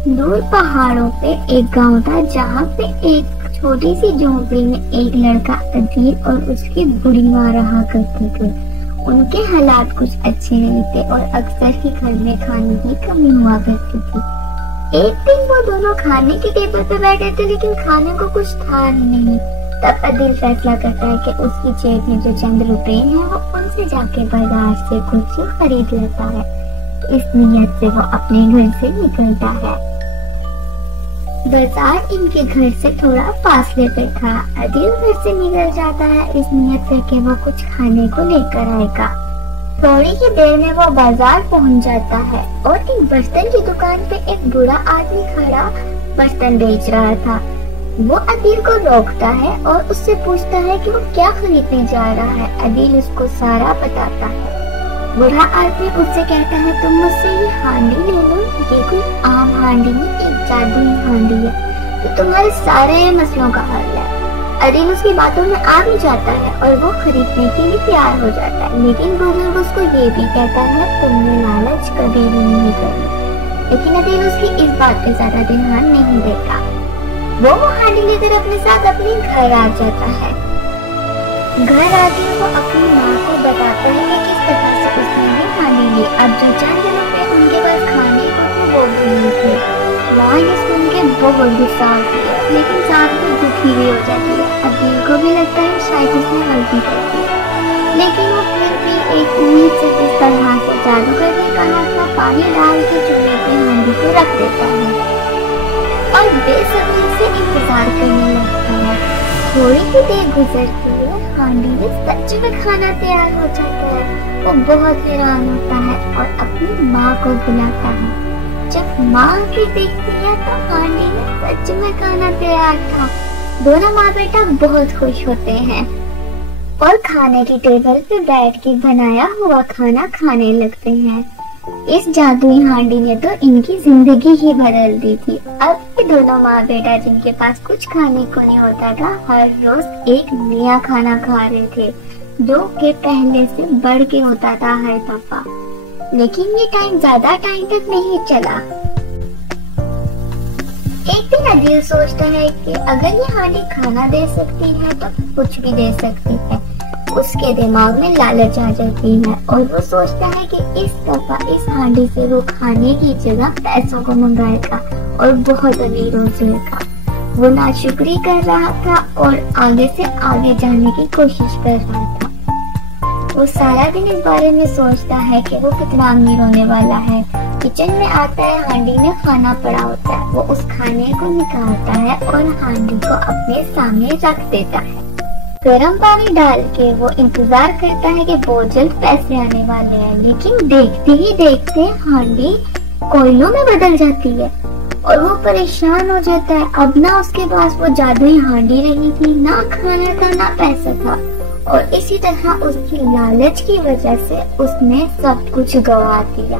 दूर पहाड़ों पे एक गांव था जहाँ पे एक छोटी सी झोपड़ी में एक लड़का अदील और उसकी बुढ़ी माँ रहा करते थे। उनके हालात कुछ अच्छे नहीं थे और अक्सर ही घर में खाने की कमी हुआ करती थी। एक दिन वो दोनों खाने के टेबल पे बैठे थे लेकिन खाने को कुछ था ही नहीं। तब अदील फैसला करता है कि उसकी जेब में जो चंद रुपए हैं वो उनसे जाके बाजार से कुछ खरीद लेता है। इस नियत से वो अपने घर से निकलता है। बाजार इनके घर से थोड़ा फासले पे था। अदील घर से निकल जाता है इस नियत से कि वो कुछ खाने को लेकर आएगा। थोड़ी ही देर में वो बाजार पहुंच जाता है और एक बर्तन की दुकान पे एक बूढ़ा आदमी खड़ा बर्तन बेच रहा था। वो अदील को रोकता है और उससे पूछता है कि वो क्या खरीदने जा रहा है। अदील उसको सारा बताता है। बूढ़ा आदमी उससे कहता है तुम मुझसे ये हांडी ले लो, ये कोई आम हांडी नहीं, एक जादुई हांडी है तो तुम्हारे सारे मसलों का हल है। अदील उसकी बातों में आ भी जाता है और वो खरीदने के लिए तैयार हो जाता है, लेकिन बुजुर्ग उसको ये भी कहता है तुमने लालच कभी भी नहीं करनी। लेकिन अदील उसकी इस बात पे ज्यादा ध्यान नहीं देता। वो हांडी लेकर अपने साथ अपने घर आ जाता है। घर आके वो अपनी माँ को बताता है कि किस तरह से उसने ये हांडी ली। अब जो चंद रुपए उनके पास खाने को थे वो भी नहीं थे। माँ ये सुन के बहुत गुस्सा आती है लेकिन साथ में दुखी भी हो जाती है। अदील को भी लगता है शायद उसने गलती कर दी, लेकिन वो फिर भी एक उम्मीद से इस तरह से जादू करने का हाथ में पानी डाल के चूल्हे पे हांडी को रख देता है और बेसब्री से इंतजार करने लगता है। थोड़ी ही देर गुजरती है, हांडी में सच में खाना तैयार हो जाता है। वो बहुत हैरान होता है और अपनी माँ को बुलाता है। जब माँ के देखती है तो हांडी में सच में खाना तैयार था। दोनों माँ बेटा बहुत खुश होते हैं और खाने की टेबल पे बैठ के बनाया हुआ खाना खाने लगते हैं। इस जादुई हांडी ने तो इनकी जिंदगी ही बदल दी थी। अब ये दोनों माँ बेटा जिनके पास कुछ खाने को नहीं होता था, हर रोज एक नया खाना खा रहे थे जो कि पहले से बढ़ के होता था हर दफा। लेकिन ये टाइम ज्यादा टाइम तक नहीं चला। एक दिन अदील सोचता है कि अगर ये हांडी खाना दे सकती है तो कुछ भी दे सकती है। उसके दिमाग में लालच आ जाती है और वो सोचता है कि इस दफा इस हांडी से वो खाने की जगह पैसों को मंगाएगा और बहुत अमीर हो जाएगा। वो नाशुक्री कर रहा था और आगे से आगे जाने की कोशिश कर रहा था। वो सारा दिन इस बारे में सोचता है कि वो कितना अमीर होने वाला है। किचन में आता है, हांडी में खाना पड़ा होता है। वो उस खाने को निकालता है और हांडी को अपने सामने रख देता है। गर्म पानी डाल के वो इंतजार करता है कि बहुत जल्द पैसे आने वाले हैं, लेकिन देखते ही देखते हांडी कोयलों में बदल जाती है और वो परेशान हो जाता है। अब ना उसके पास वो जादुई हांडी रही थी, ना खाना था ना पैसा था और इसी तरह उसकी लालच की वजह से उसने सब कुछ गवा दिया।